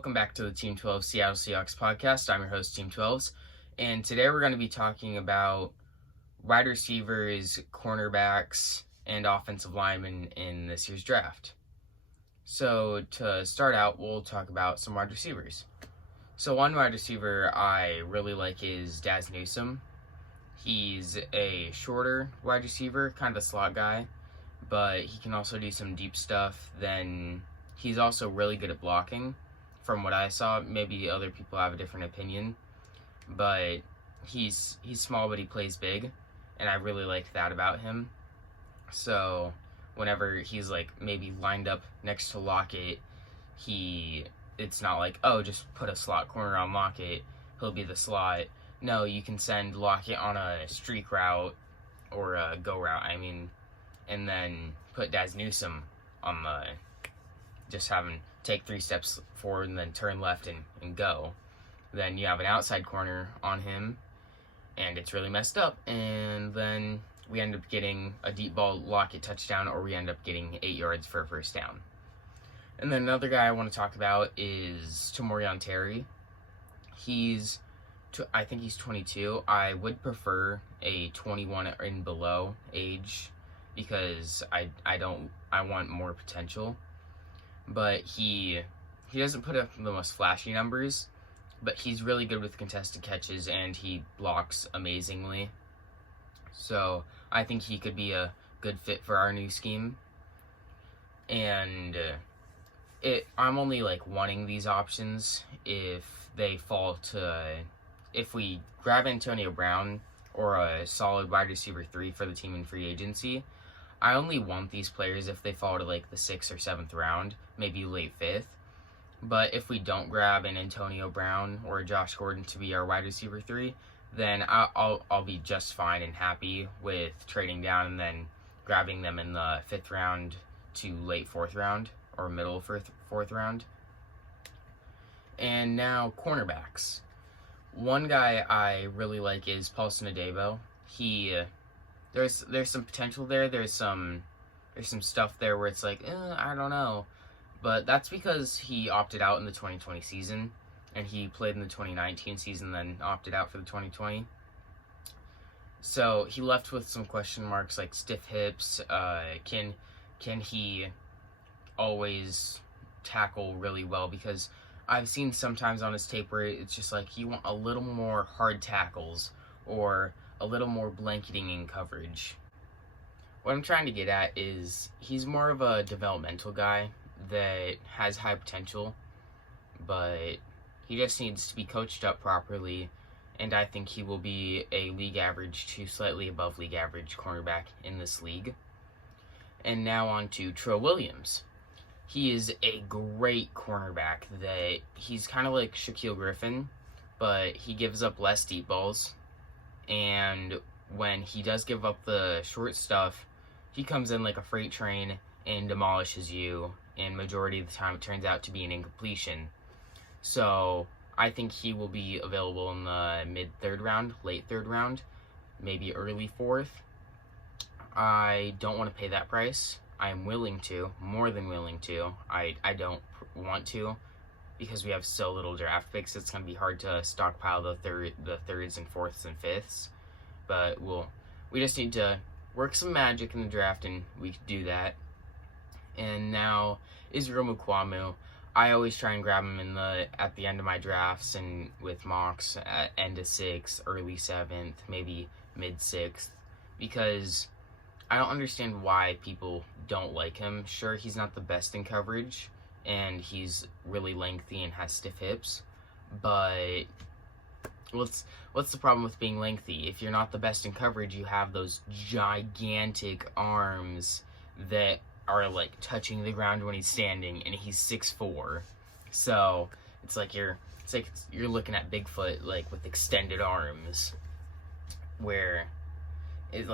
welcome back to the Team 12 Seattle Seahawks podcast. I'm your host, Team 12s, and today we're going to be talking about wide receivers, cornerbacks, and offensive linemen in this year's draft. So to start out, we'll talk about some wide receivers. So one wide receiver I really like is Daz Newsom. He's a shorter wide receiver, kind of a slot guy, but he can also do some deep stuff. Then he's also really good at blocking. From what I saw, maybe other people have a different opinion, but he's small, but he plays big, and I really like that about him. So whenever he's like maybe lined up next to Lockett, it's not like, oh, just put a slot corner on Lockett, he'll be the slot. No, you can send Lockett on a streak route or a go route, and then put Daz Newsom on just have him take 3 steps forward and then turn left and go. Then you have an outside corner on him, and it's really messed up, and then we end up getting a deep ball Lockett touchdown, or we end up getting 8 yards for a first down. And then another guy I want to talk about is Tamorrion Terry. I think he's 22. I would prefer a 21 and below age because I want more potential. But he doesn't put up the most flashy numbers, but he's really good with contested catches and he blocks amazingly. So I think he could be a good fit for our new scheme. And I'm only wanting these options if we grab Antonio Brown or a solid wide receiver 3 for the team in free agency. I only want these players if they fall to the 6th or 7th round, maybe late 5th. But if we don't grab an Antonio Brown or a Josh Gordon to be our wide receiver 3, then I'll be just fine and happy with trading down and then grabbing them in the 5th round to late 4th round or middle 4th round. And now cornerbacks. One guy I really like is Paulson Adebo. There's some potential there. There's some stuff there where it's I don't know. But that's because he opted out in the 2020 season, and he played in the 2019 season, then opted out for the 2020. So he left with some question marks like stiff hips. Can he always tackle really well? Because I've seen sometimes on his tape where it's just you want a little more hard tackles or a little more blanketing in coverage. What I'm trying to get at is he's more of a developmental guy that has high potential, but he just needs to be coached up properly, and I think he will be a league average to slightly above league average cornerback in this league. And now on to Trill Williams. He is a great cornerback that he's kind of like Shaquille Griffin, but he gives up less deep balls. And when he does give up the short stuff, he comes in like a freight train and demolishes you, and majority of the time it turns out to be an incompletion. So I think he will be available in the mid-3rd round, late 3rd round, maybe early 4th. I don't want to pay that price. I am willing to, more than willing to. I don't want to, because we have so little draft picks. It's going to be hard to stockpile the 3rds and 4ths and 5ths. But we just need to work some magic in the draft, and we can do that. And now, Israel Kwamu. I always try and grab him at the end of my drafts and with mocks at end of 6th, early 7th, maybe mid 6th, because I don't understand why people don't like him. Sure, he's not the best in coverage, and he's really lengthy and has stiff hips, but what's the problem with being lengthy? If you're not the best in coverage, you have those gigantic arms that are touching the ground when he's standing, and he's 6'4". So it's you're looking at Bigfoot with extended arms, where it's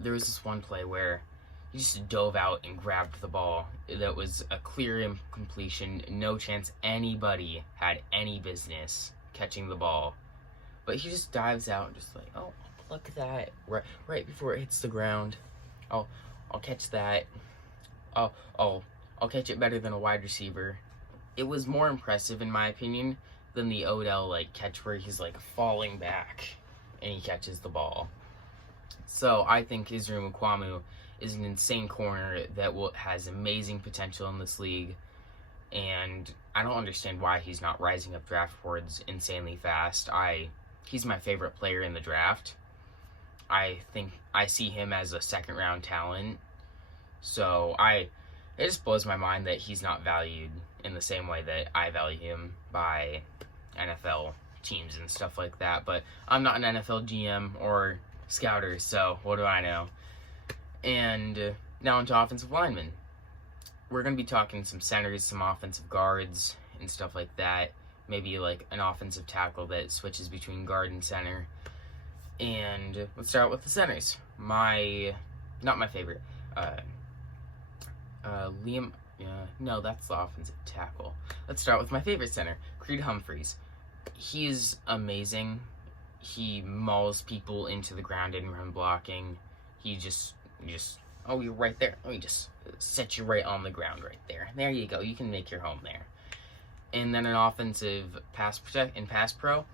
there was this one play where he just dove out and grabbed the ball. That was a clear incompletion. No chance anybody had any business catching the ball. But he just dives out and just oh, look at that. Right before it hits the ground. I'll catch that. I'll catch it better than a wide receiver. it was more impressive in my opinion than the Odell like catch where he's like falling back and he catches the ball. So I think Kwamu is an insane corner that has amazing potential in this league, and I don't understand why he's not rising up draft boards insanely fast. He's my favorite player in the draft. I think I see him as a second round talent. So it just blows my mind that he's not valued in the same way that I value him by NFL teams and stuff like that. But I'm not an NFL GM or scouter, so what do I know? And now into offensive linemen. We're going to be talking some centers, some offensive guards, and stuff like that. Maybe like an offensive tackle that switches between guard and center. And let's start with the centers. Not my favorite. No, that's the offensive tackle. Let's start with my favorite center, Creed Humphreys. He's amazing. He mauls people into the ground in run blocking. He just, oh, you're right there. Let me just set you right on the ground right there. There you go. You can make your home there. And then an offensive pass pro.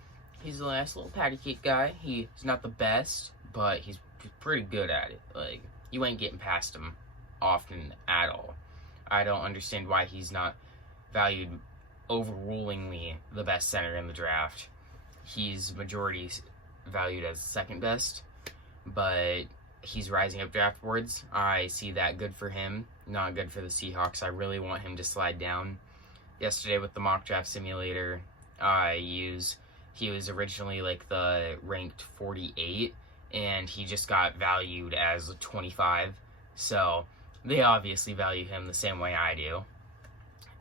He's a nice little patty cake guy. He's not the best, but he's pretty good at it. Like, you ain't getting past him often at all. I don't understand why he's not valued overrulingly the best center in the draft. He's majority valued as second best, but he's rising up draft boards. I see that. Good for him, not good for the Seahawks. I really want him to slide down. Yesterday with the mock draft simulator he was originally like the ranked 48, and he just got valued as 25. So they obviously value him the same way I do.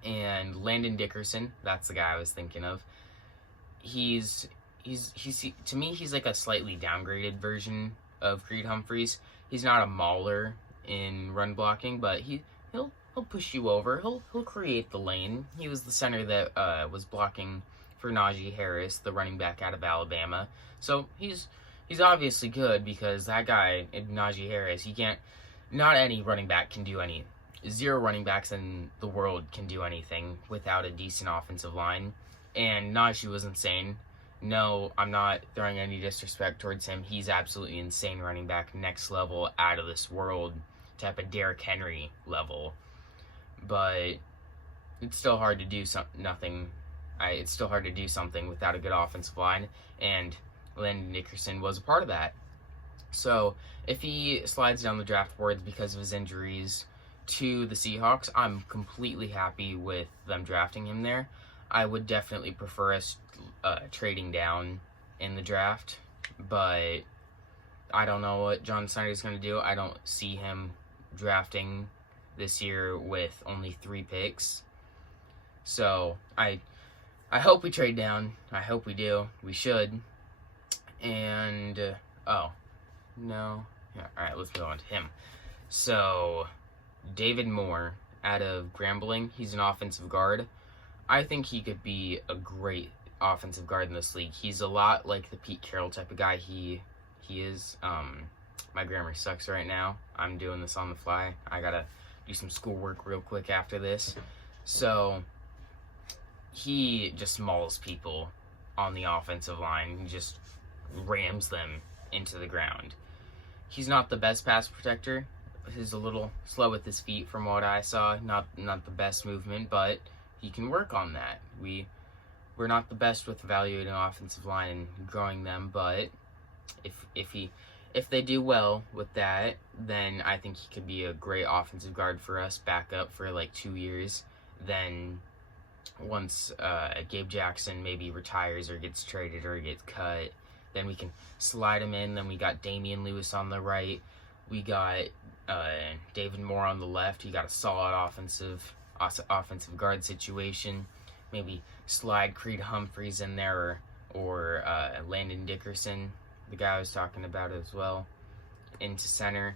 And Landon Dickerson, that's the guy I was thinking of. He's to me, he's like a slightly downgraded version of Creed Humphreys. He's not a mauler in run blocking, but he'll push you over. He'll create the lane. He was the center that was blocking for Najee Harris, the running back out of Alabama. So he's obviously good, because that guy, Najee Harris, not any running back can do any. Zero running backs in the world can do anything without a decent offensive line. And Najee was insane. No, I'm not throwing any disrespect towards him. He's absolutely insane running back, next level, out of this world, type of Derrick Henry level. But it's still hard to do it's still hard to do something without a good offensive line, and Landon Dickerson was a part of that. So if he slides down the draft boards because of his injuries to the Seahawks, I'm completely happy with them drafting him there. I would definitely prefer us trading down in the draft, but I don't know what John Snyder's going to do. I don't see him drafting this year with only 3 picks. So I hope we trade down. I hope we do. We should. And, all right, let's move on to him. So, David Moore out of Grambling. He's an offensive guard. I think he could be a great offensive guard in this league. He's a lot like the Pete Carroll type of guy he is. My grammar sucks right now. I'm doing this on the fly. I gotta do some schoolwork real quick after this. So, he just mauls people on the offensive line. He just rams them into the ground. He's not the best pass protector. He's a little slow with his feet from what I saw. Not the best movement, but he can work on that. We're not the best with evaluating offensive line and growing them, but if they do well with that, then I think he could be a great offensive guard for us, back up for like 2 years. Then once Gabe Jackson maybe retires or gets traded or gets cut, then we can slide him in. Then we got Damian Lewis on the right. We got David Moore on the left. He got a solid offensive guard situation. Maybe slide Creed Humphreys in there, or Landon Dickerson, the guy I was talking about as well, into center.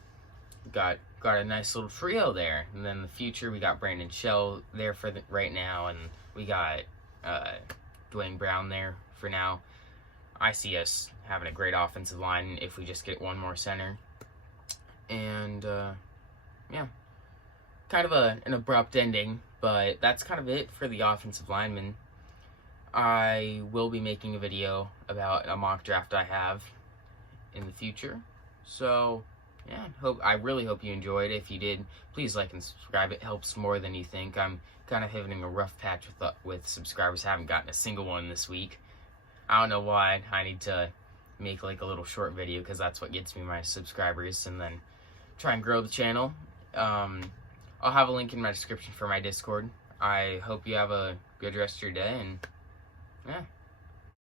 Got a nice little trio there. And then in the future, we got Brandon Shell there for right now, and we got Dwayne Brown there for now. I see us having a great offensive line if we just get one more center. And, yeah. kind of an abrupt ending, but that's kind of it for the offensive lineman. I will be making a video about a mock draft I have in the future. So, yeah, I really hope you enjoyed. If you did, please like and subscribe. It helps more than you think. I'm kind of having a rough patch with subscribers. I haven't gotten a single one this week. I don't know why. I need to make like a little short video because that's what gets me my subscribers, and then try and grow the channel. I'll have a link in my description for my Discord. I hope you have a good rest of your day, and yeah.